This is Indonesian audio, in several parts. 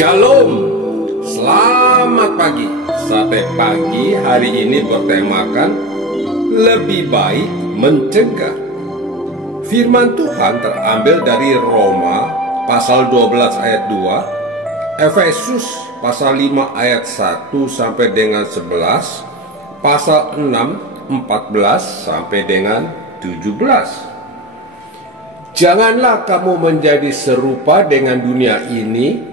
Shalom, selamat pagi. Sate pagi hari ini bertemakan lebih baik mencegah. Firman Tuhan terambil dari Roma pasal 12 ayat 2, Efesus pasal 5 ayat 1 sampai dengan 11, pasal 6 14 sampai dengan 17. Janganlah kamu menjadi serupa dengan dunia ini,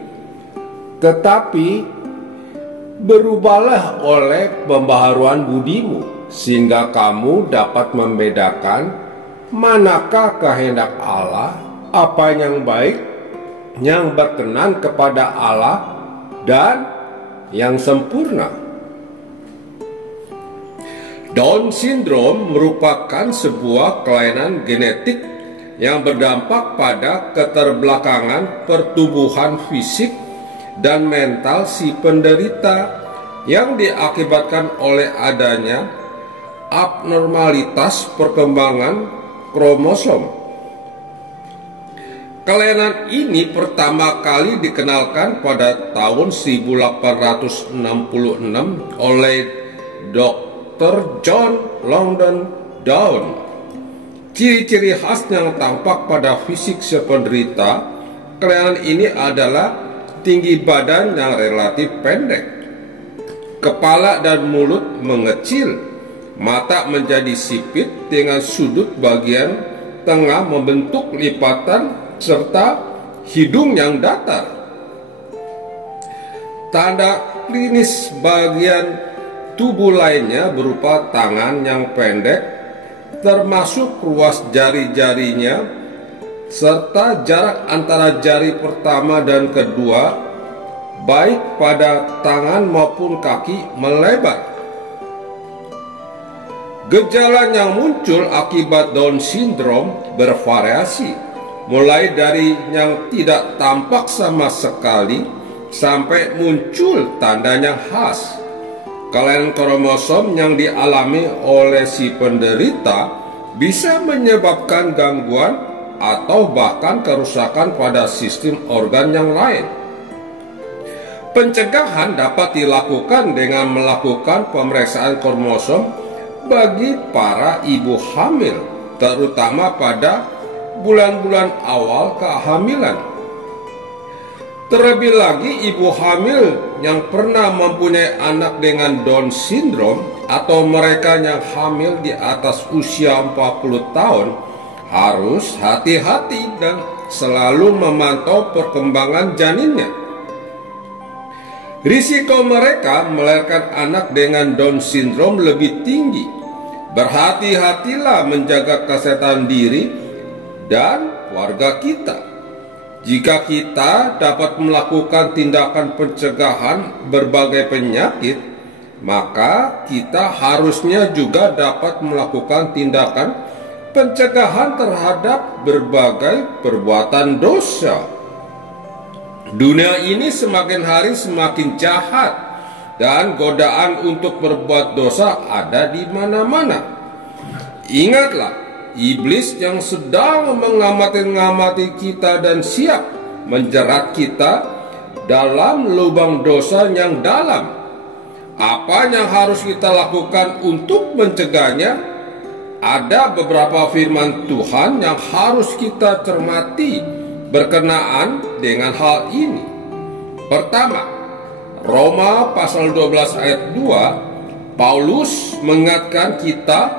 tetapi berubahlah oleh pembaharuan budimu, sehingga kamu dapat membedakan manakah kehendak Allah, apa yang baik, yang berkenan kepada Allah, dan yang sempurna. Down syndrome merupakan sebuah kelainan genetik yang berdampak pada keterbelakangan pertumbuhan fisik dan mental si penderita yang diakibatkan oleh adanya abnormalitas perkembangan kromosom. Kelainan ini pertama kali dikenalkan pada tahun 1866 oleh Dr. John Langdon Down. Ciri-ciri khas yang tampak pada fisik si penderita kelainan ini adalah tinggi badan yang relatif pendek, kepala dan mulut mengecil, mata menjadi sipit dengan sudut bagian tengah membentuk lipatan, serta hidung yang datar. Tanda klinis bagian tubuh lainnya berupa tangan yang pendek, termasuk ruas jari-jarinya, serta jarak antara jari pertama dan kedua, baik pada tangan maupun kaki, melebar. Gejala yang muncul akibat Down syndrome bervariasi, mulai dari yang tidak tampak sama sekali sampai muncul tandanya khas. Kelainan kromosom yang dialami oleh si penderita bisa menyebabkan gangguan atau bahkan kerusakan pada sistem organ yang lain. Pencegahan dapat dilakukan dengan melakukan pemeriksaan kromosom bagi para ibu hamil, terutama pada bulan-bulan awal kehamilan. Terlebih lagi, ibu hamil yang pernah mempunyai anak dengan Down syndrome atau mereka yang hamil di atas usia 40 tahun harus hati-hati dan selalu memantau perkembangan janinnya. Risiko mereka melahirkan anak dengan Down syndrome lebih tinggi. Berhati-hatilah menjaga kesehatan diri dan keluarga kita. Jika kita dapat melakukan tindakan pencegahan berbagai penyakit, maka kita harusnya juga dapat melakukan tindakan pencegahan terhadap berbagai perbuatan dosa. Dunia ini semakin hari semakin jahat, dan godaan untuk berbuat dosa ada di mana-mana. Ingatlah, iblis yang sedang mengamati kita dan siap menjerat kita dalam lubang dosa yang dalam. Apa yang harus kita lakukan untuk mencegahnya? Ada beberapa firman Tuhan yang harus kita cermati berkenaan dengan hal ini. Pertama, Roma pasal 12 ayat 2, Paulus mengingatkan kita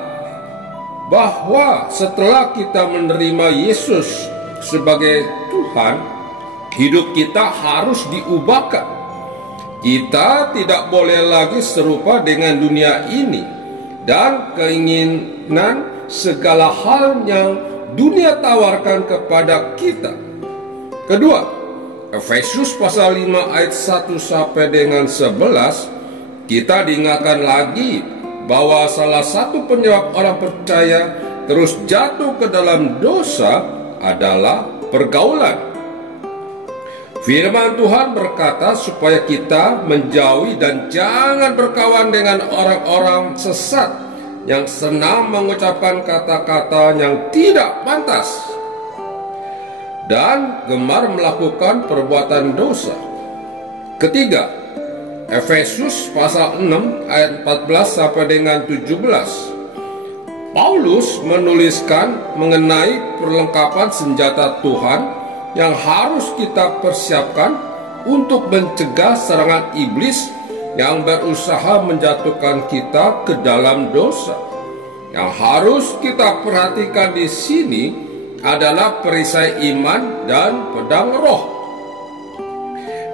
bahwa setelah kita menerima Yesus sebagai Tuhan, hidup kita harus diubahkan. Kita tidak boleh lagi serupa dengan dunia ini dan keinginan segala hal yang dunia tawarkan kepada kita. Kedua, Efesus pasal 5 ayat 1 sampai dengan 11, kita diingatkan lagi bahwa salah satu penyebab orang percaya terus jatuh ke dalam dosa adalah pergaulan. Firman Tuhan berkata supaya kita menjauhi dan jangan berkawan dengan orang-orang sesat yang senang mengucapkan kata-kata yang tidak pantas. dan gemar melakukan perbuatan dosa. Ketiga, Efesus pasal 6 ayat 14 sampai dengan 17. Paulus menuliskan mengenai perlengkapan senjata Tuhan yang harus kita persiapkan untuk mencegah serangan iblis yang berusaha menjatuhkan kita ke dalam dosa. Yang harus kita perhatikan di sini adalah perisai iman dan pedang roh.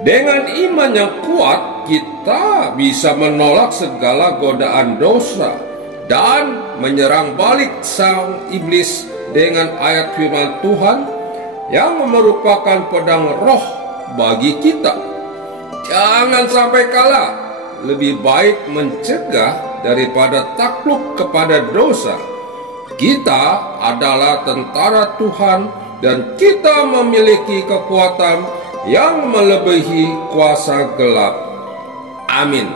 Dengan iman yang kuat, kita bisa menolak segala godaan dosa dan menyerang balik sang iblis dengan ayat firman Tuhan yang merupakan pedang roh bagi kita. Jangan sampai kalah, lebih baik mencegah daripada takluk kepada dosa. Kita adalah tentara Tuhan dan kita memiliki kekuatan yang melebihi kuasa gelap. Amin.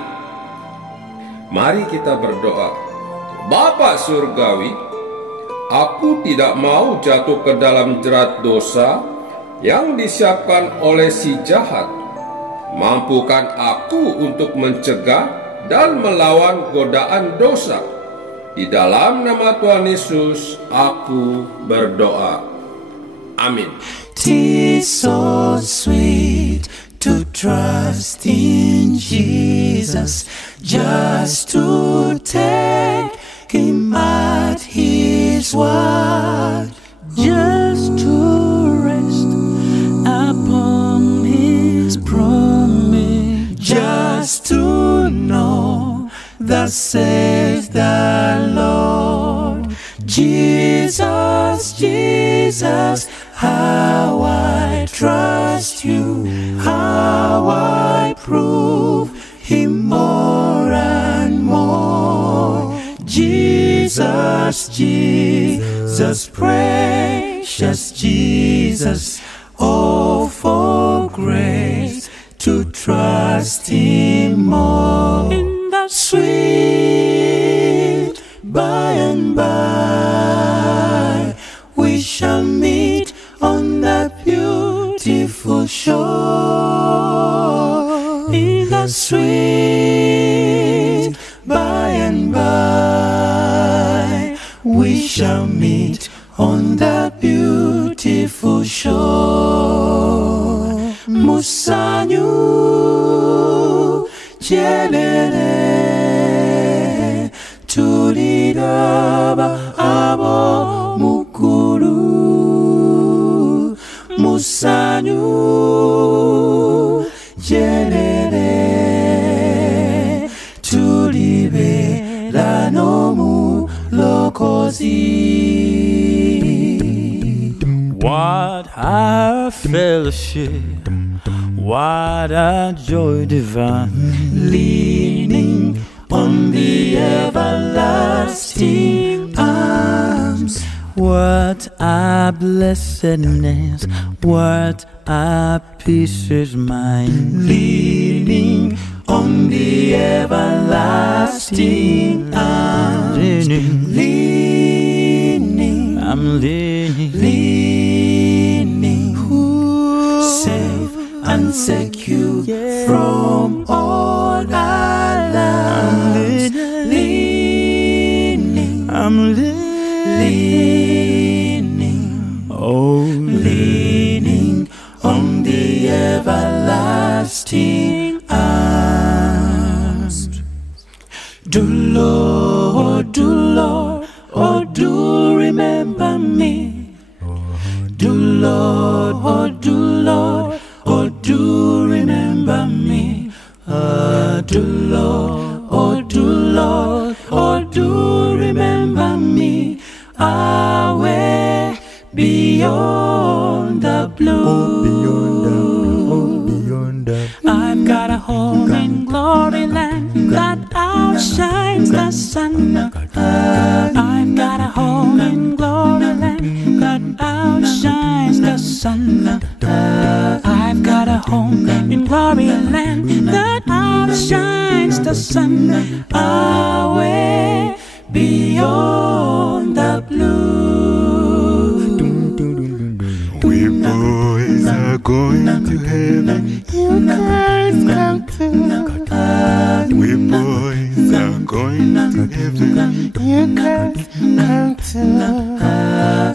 Mari kita berdoa. Bapa surgawi, aku tidak mau jatuh ke dalam jerat dosa yang disiapkan oleh si jahat. Mampukan aku untuk mencegah dan melawan godaan dosa. Di dalam nama Tuhan Yesus, aku berdoa. Amin. Tis so sweet to trust in Jesus, just to take Him at His word, just to rest upon His promise, just to know thus saith the Lord. Jesus, Jesus, how I trust you, how I prove Him more and more. Jesus, Jesus, precious Jesus, oh, for grace to trust Him more. In the sweet by and by, we shall meet on that beautiful shore. In the sweet by and by, we shall meet on that beautiful shore. Musanyu jelele tulidaba abo mukuru. Musanyu jelele tulibela nomu lokozi. What a fellowship, what a joy divine, Leaning on the everlasting arms. what a blessedness, what a peace is mine. Leaning on the everlasting arms. Leaning, I'm leaning, leaning, safe and secure from all alarms. Leaning, I'm leaning, oh, leaning on the everlasting arms. Do Lord, oh do remember me. Do Lord, oh do remember me. Do Lord, oh do remember me. Away beyond the blue. I've got a home in glory land that outshines the sun. I've got a home in glory land that outshines the sun. I've got a home in glory land that outshines the sun. Away beyond the blue. We boys are going to heaven. You guys going to heaven. You guys come to.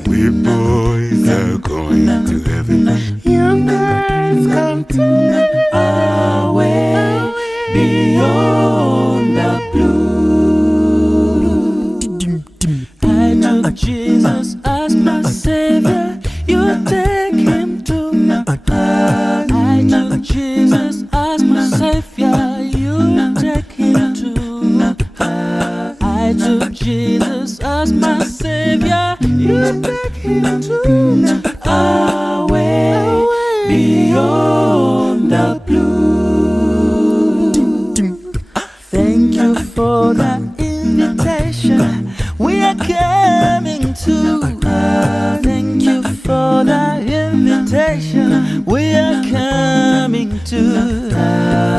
We boys are going to heaven. You guys come to. Away beyond the blue. I took Jesus as my Savior. You take him to. I took Jesus as my Savior. You take him to. I took Jesus as my Savior. You take him to. Away beyond the blue. Thank you for that invitation. We are coming to. Thank you for that invitation. We are coming to.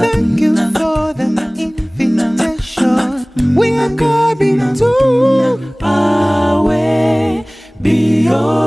Thank you for the invitation. We are coming to. Away beyond